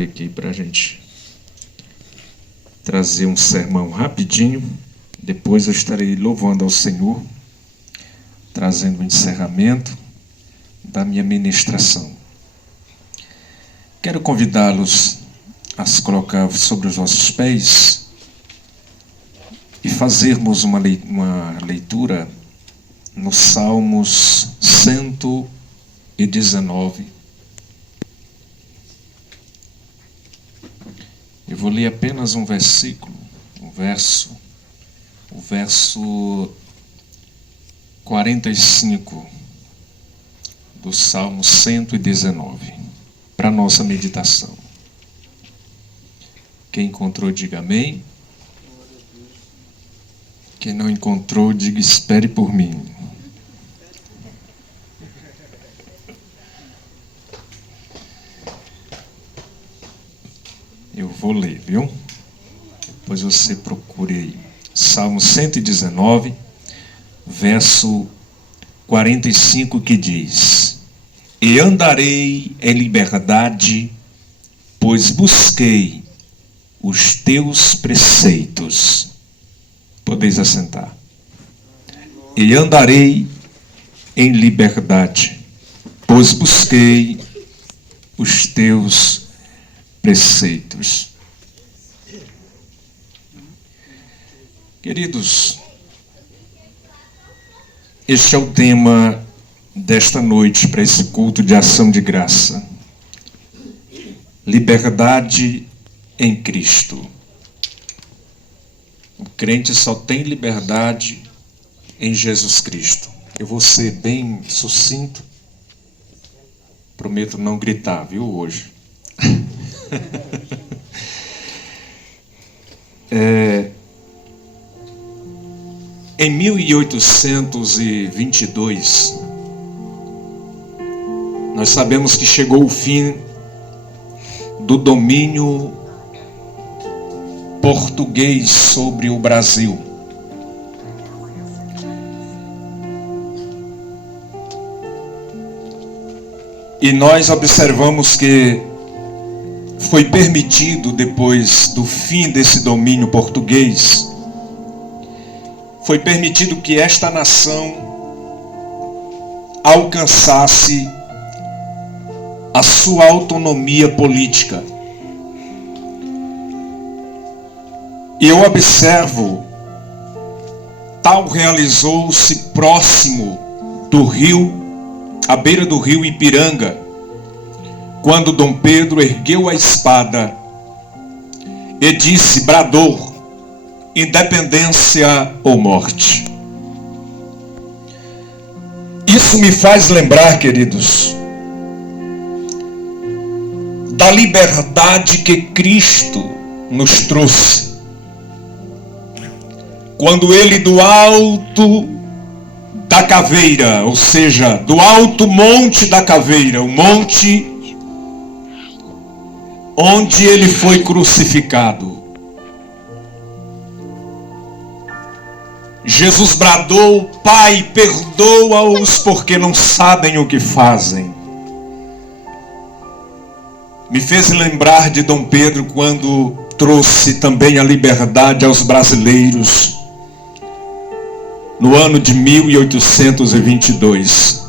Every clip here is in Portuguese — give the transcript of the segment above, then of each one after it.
prepare aqui para a gente trazer um sermão rapidinho. Depois eu estarei louvando ao Senhor, trazendo o encerramento da minha ministração. Quero convidá-los a se colocar sobre os vossos pés e fazermos uma leitura no Salmos 119. Eu vou ler apenas um versículo, o verso 45 do Salmo 119, para a nossa meditação. Quem encontrou, diga amém. Quem não encontrou, diga espere por mim. Eu vou ler, viu? Depois você procure aí. Salmo 119, verso 45, que diz: E andarei em liberdade, pois busquei os teus preceitos. Podeis assentar. E andarei em liberdade, pois busquei os teus preceitos. Queridos, este é o tema desta noite para esse culto de ação de graça. Liberdade em Cristo. O crente só tem liberdade em Jesus Cristo. Eu vou ser bem sucinto. Prometo não gritar, viu, hoje. Em 1822, nós sabemos que chegou o fim do domínio português sobre o Brasil. E nós observamos que foi permitido, depois do fim desse domínio português, foi permitido que esta nação alcançasse a sua autonomia política. E eu observo, tal realizou-se próximo do rio, à beira do rio Ipiranga, quando Dom Pedro ergueu a espada e disse, bradou, independência ou morte. Isso me faz lembrar, queridos, da liberdade que Cristo nos trouxe. Quando ele do alto da caveira, ou seja, do alto monte da caveira, o monte onde ele foi crucificado, Jesus bradou, Pai, perdoa-os porque não sabem o que fazem. Me fez lembrar de Dom Pedro quando trouxe também a liberdade aos brasileiros no ano de 1822.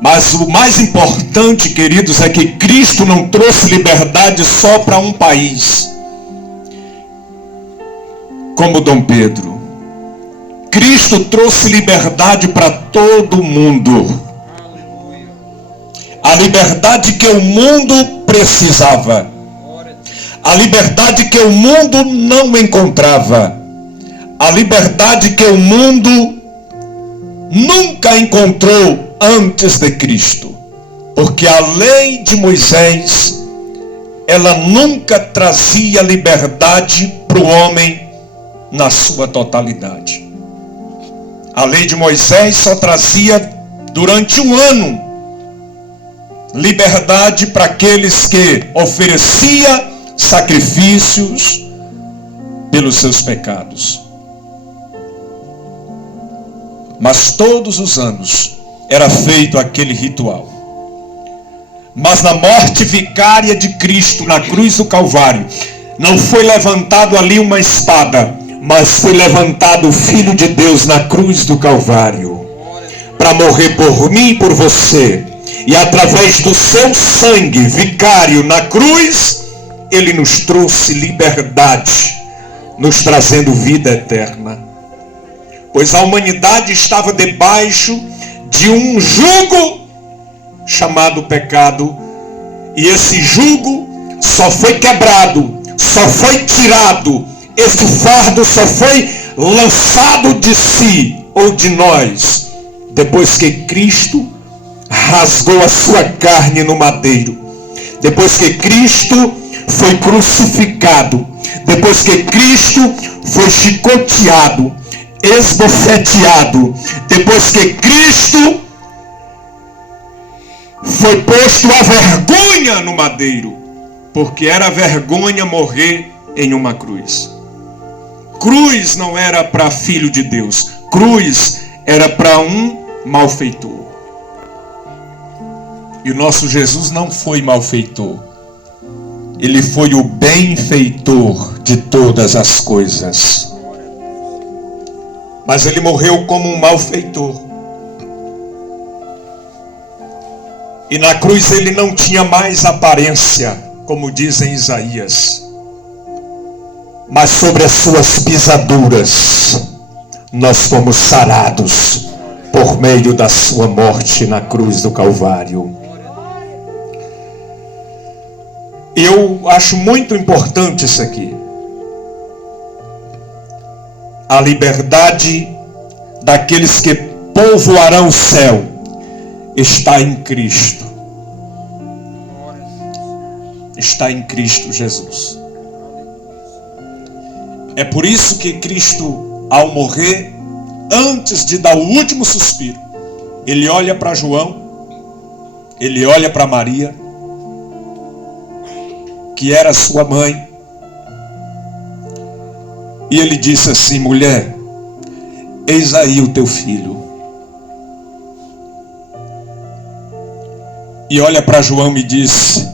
Mas o mais importante, queridos, é que Cristo não trouxe liberdade só para um país, como Dom Pedro. Cristo trouxe liberdade para todo mundo. A liberdade que o mundo precisava. A liberdade que o mundo não encontrava. A liberdade que o mundo nunca encontrou antes de Cristo. Porque a lei de Moisés, ela nunca trazia liberdade para o homem na sua totalidade. A lei de Moisés só trazia durante um ano liberdade para aqueles que oferecia sacrifícios pelos seus pecados. Mas todos os anos era feito aquele ritual. Mas na morte vicária de Cristo na cruz do Calvário, não foi levantado ali uma espada, mas foi levantado o Filho de Deus na cruz do Calvário, para morrer por mim e por você. E através do seu sangue vicário na cruz, ele nos trouxe liberdade, nos trazendo vida eterna. Pois a humanidade estava debaixo de um jugo chamado pecado, e esse jugo só foi quebrado, só foi tirado, esse fardo só foi lançado de si ou de nós, depois que Cristo rasgou a sua carne no madeiro, depois que Cristo foi crucificado, depois que Cristo foi chicoteado, esbofeteado, depois que Cristo foi posto a vergonha no madeiro, porque era vergonha morrer em uma cruz. Cruz não era para filho de Deus, cruz era para um malfeitor. E o nosso Jesus não foi malfeitor, ele foi o benfeitor de todas as coisas. Mas ele morreu como um malfeitor. E na cruz ele não tinha mais aparência, como diz em Isaías. Mas sobre as suas pisaduras, nós fomos sarados por meio da sua morte na cruz do Calvário. Eu acho muito importante isso aqui. A liberdade daqueles que povoarão o céu está em Cristo. Está em Cristo Jesus. É por isso que Cristo, ao morrer, antes de dar o último suspiro, ele olha para João, ele olha para Maria, que era sua mãe, e ele disse assim: mulher, eis aí o teu filho. E olha para João e diz: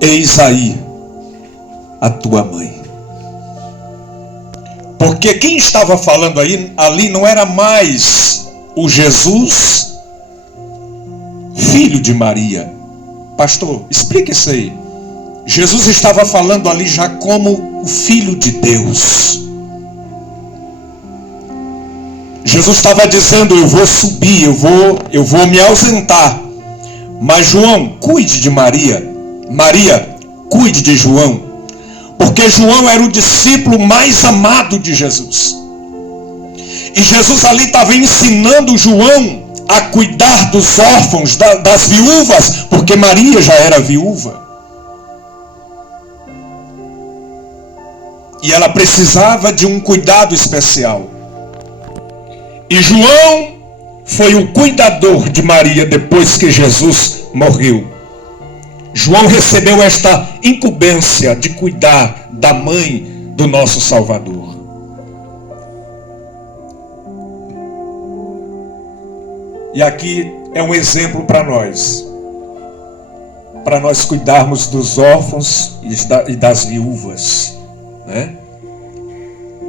eis aí a tua mãe. Porque quem estava falando ali não era mais o Jesus, filho de Maria. Pastor, explica isso aí. Jesus estava falando ali já como o Filho de Deus. Jesus estava dizendo: eu vou subir, eu vou me ausentar. Mas João, cuide de Maria. Maria, cuide de João. Porque João era o discípulo mais amado de Jesus. E Jesus ali estava ensinando João a cuidar dos órfãos, das viúvas, porque Maria já era viúva. E ela precisava de um cuidado especial. E João foi o cuidador de Maria depois que Jesus morreu. João recebeu esta incumbência de cuidar da mãe do nosso Salvador. E aqui é um exemplo para nós cuidarmos dos órfãos e das viúvas, né?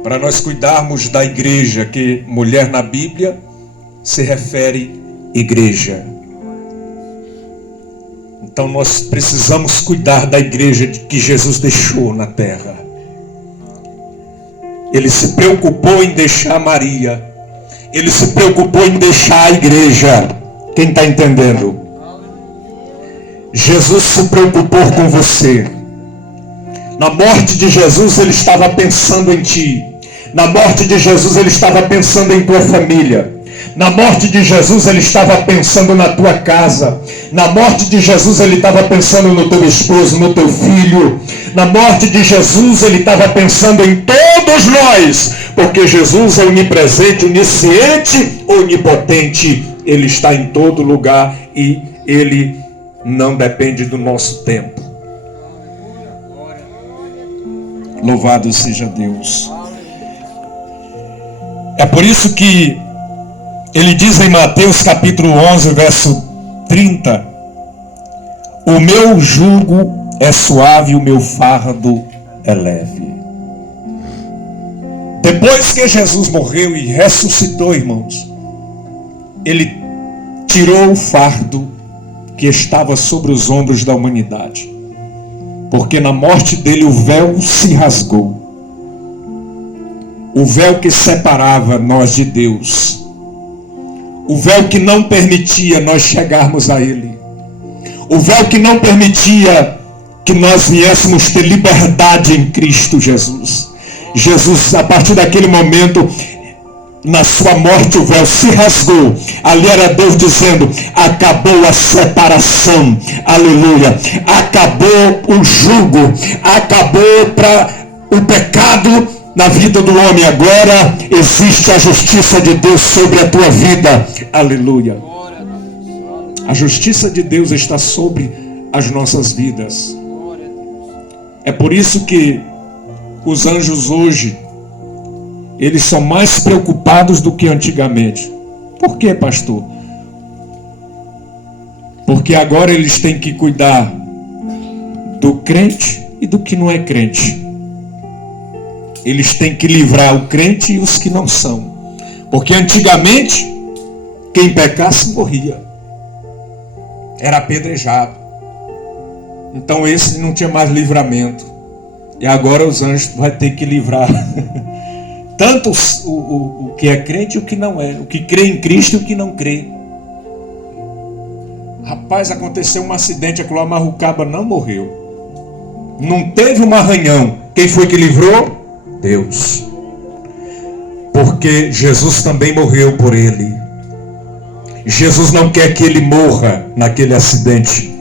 Para nós cuidarmos da igreja, que mulher na Bíblia se refere igreja. Então nós precisamos cuidar da igreja que Jesus deixou na terra. Ele se preocupou em deixar Maria. Ele se preocupou em deixar a igreja. Quem está entendendo? Jesus se preocupou com você. Na morte de Jesus ele estava pensando em ti. Na morte de Jesus ele estava pensando em tua família. Na morte de Jesus ele estava pensando na tua casa. Na morte de Jesus ele estava pensando no teu esposo, no teu filho. Na morte de Jesus ele estava pensando em todos nós. Porque Jesus é onipresente, onisciente, onipotente. Ele está em todo lugar e ele não depende do nosso tempo. Louvado seja Deus. É por isso que ele diz em Mateus capítulo 11, verso 30, O meu jugo é suave, o meu fardo é leve. Depois que Jesus morreu e ressuscitou, irmãos, ele tirou o fardo que estava sobre os ombros da humanidade. Porque na morte dele o véu se rasgou. O véu que separava nós de Deus. O véu que não permitia nós chegarmos a Ele. O véu que não permitia que nós viéssemos ter liberdade em Cristo Jesus. Jesus, a partir daquele momento, na sua morte o véu se rasgou. Ali era Deus dizendo: acabou a separação, aleluia, acabou o jugo, acabou para o pecado na vida do homem. Agora existe a justiça de Deus sobre a tua vida, aleluia. A justiça de Deus está sobre as nossas vidas. É por isso que os anjos hoje, eles são mais preocupados do que antigamente. Por quê, pastor? Porque agora eles têm que cuidar do crente e do que não é crente. Eles têm que livrar o crente e os que não são. Porque antigamente, quem pecasse morria. Era apedrejado. Então esse não tinha mais livramento. E agora os anjos vão ter que livrar tanto o que é crente e o que não é. O que crê em Cristo e o que não crê. Rapaz, aconteceu um acidente, a Marrucaba não morreu. Não teve um arranhão. Quem foi que livrou? Deus. Porque Jesus também morreu por ele. Jesus não quer que ele morra naquele acidente.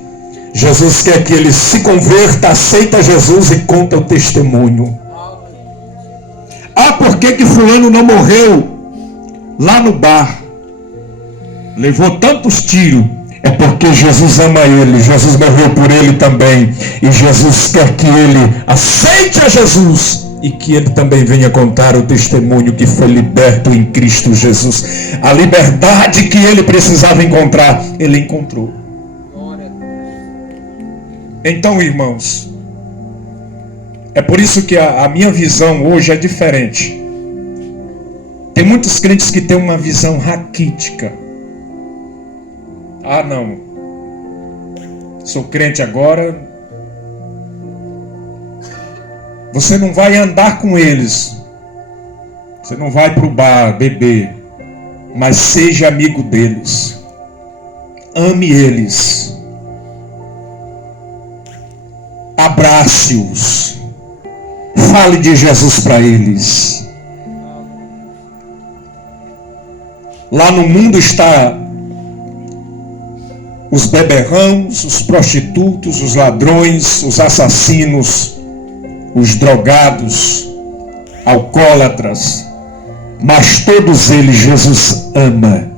Jesus quer que ele se converta, aceita Jesus e conta o testemunho. Ah, por que fulano não morreu lá no bar? Levou tantos tiros. É porque Jesus ama ele. Jesus morreu por ele também. E Jesus quer que ele aceite a Jesus e que ele também venha contar o testemunho que foi liberto em Cristo Jesus. A liberdade que ele precisava encontrar, ele encontrou. Então, irmãos, é por isso que a minha visão hoje é diferente. Tem muitos crentes que têm uma visão raquítica. Ah, não, sou crente agora. Você não vai andar com eles. Você não vai para o bar beber. Mas seja amigo deles. Ame eles. Abrace-os. Fale de Jesus para eles. Lá no mundo está os beberrãos, os prostitutos, os ladrões, os assassinos, os drogados, alcoólatras. Mas todos eles Jesus ama.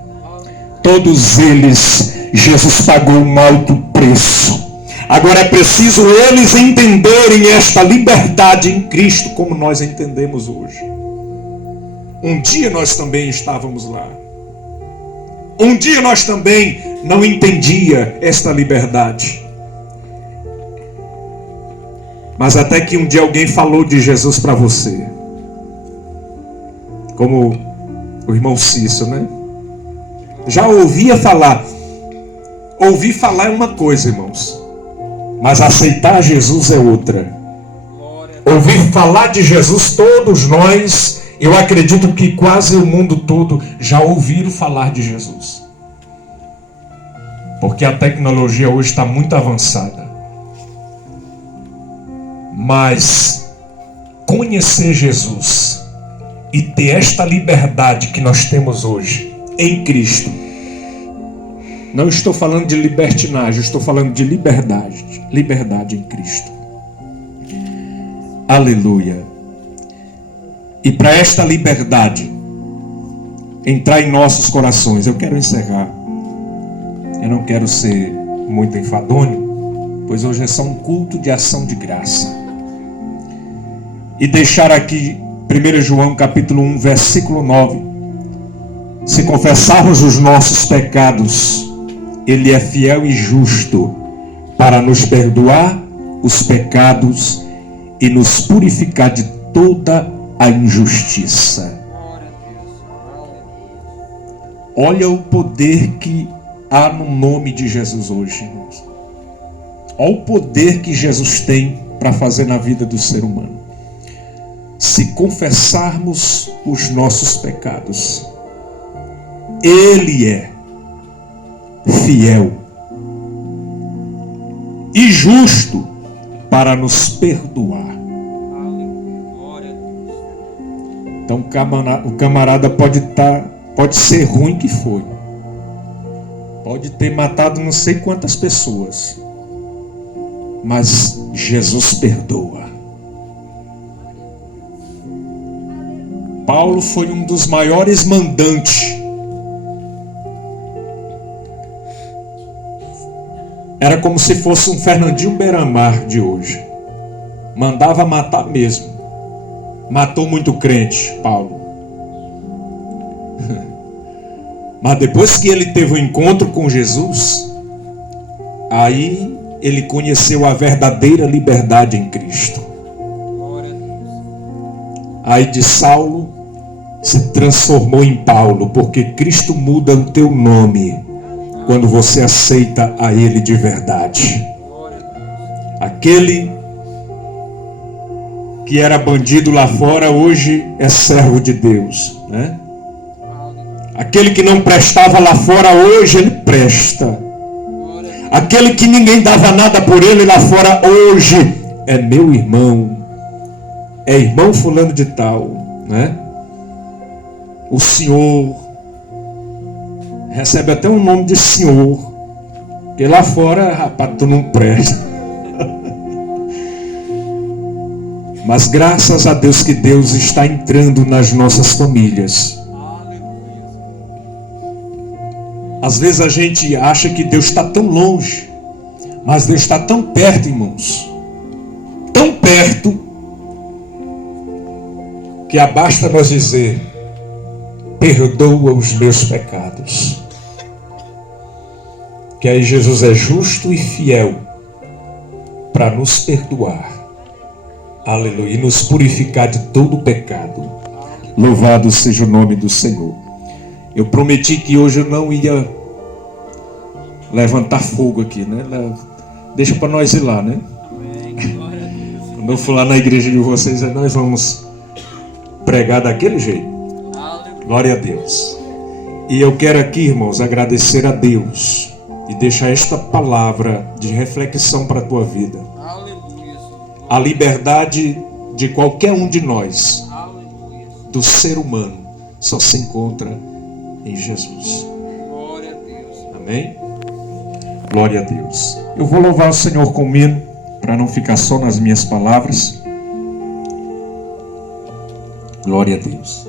Todos eles Jesus pagou um alto preço. Agora é preciso eles entenderem esta liberdade em Cristo como nós entendemos hoje. Um dia nós também estávamos lá. Um dia nós também não entendia esta liberdade. Mas até que um dia alguém falou de Jesus para você. Como o irmão Cício, né? Já ouvia falar. Ouvir falar é uma coisa, irmãos. Mas aceitar Jesus é outra. Ouvir falar de Jesus, todos nós, eu acredito que quase o mundo todo já ouviram falar de Jesus. Porque a tecnologia hoje está muito avançada. Mas conhecer Jesus e ter esta liberdade que nós temos hoje em Cristo. Não estou falando de libertinagem, estou falando de liberdade. Liberdade em Cristo. Aleluia. E para esta liberdade entrar em nossos corações, eu quero encerrar. Eu não quero ser muito enfadonho, pois hoje é só um culto de ação de graça. E deixar aqui 1 João capítulo 1, versículo 9. Se confessarmos os nossos pecados, Ele é fiel e justo para nos perdoar os pecados e nos purificar de toda a injustiça. Olha o poder que há no nome de Jesus hoje, irmãos. Olha o poder que Jesus tem para fazer na vida do ser humano. Se confessarmos os nossos pecados, Ele é fiel e justo para nos perdoar. Então o camarada pode ser ruim que foi, pode ter matado não sei quantas pessoas, mas Jesus perdoa. Paulo foi um dos maiores mandantes. Era como se fosse um Fernandinho Beiramar de hoje. Mandava matar mesmo. Matou muito crente, Paulo. Mas depois que ele teve um encontro com Jesus, aí ele conheceu a verdadeira liberdade em Cristo. Aí de Saulo se transformou em Paulo, porque Cristo muda o teu nome quando você aceita a Ele de verdade. Aquele que era bandido lá fora, hoje é servo de Deus, né? Aquele que não prestava lá fora, hoje ele presta. Aquele que ninguém dava nada por ele lá fora, hoje é meu irmão. É irmão fulano de tal, né? O Senhor recebe até um nome de Senhor, porque lá fora, rapaz, tu não presta. Mas graças a Deus que Deus está entrando nas nossas famílias. Às vezes a gente acha que Deus está tão longe, mas Deus está tão perto, irmãos. Tão perto, que basta nós dizer: perdoa os meus pecados. Que aí Jesus é justo e fiel para nos perdoar. Aleluia. E nos purificar de todo o pecado. Louvado seja o nome do Senhor. Eu prometi que hoje eu não ia levantar fogo aqui, né? Deixa para nós ir lá, né? Quando eu for lá na igreja de vocês, nós vamos pregar daquele jeito. Glória a Deus. E eu quero aqui, irmãos, agradecer a Deus e deixar esta palavra de reflexão para a tua vida. A liberdade de qualquer um de nós, do ser humano, só se encontra em Jesus. Glória a Deus. Amém? Glória a Deus. Eu vou louvar o Senhor com um hino, para não ficar só nas minhas palavras. Glória a Deus.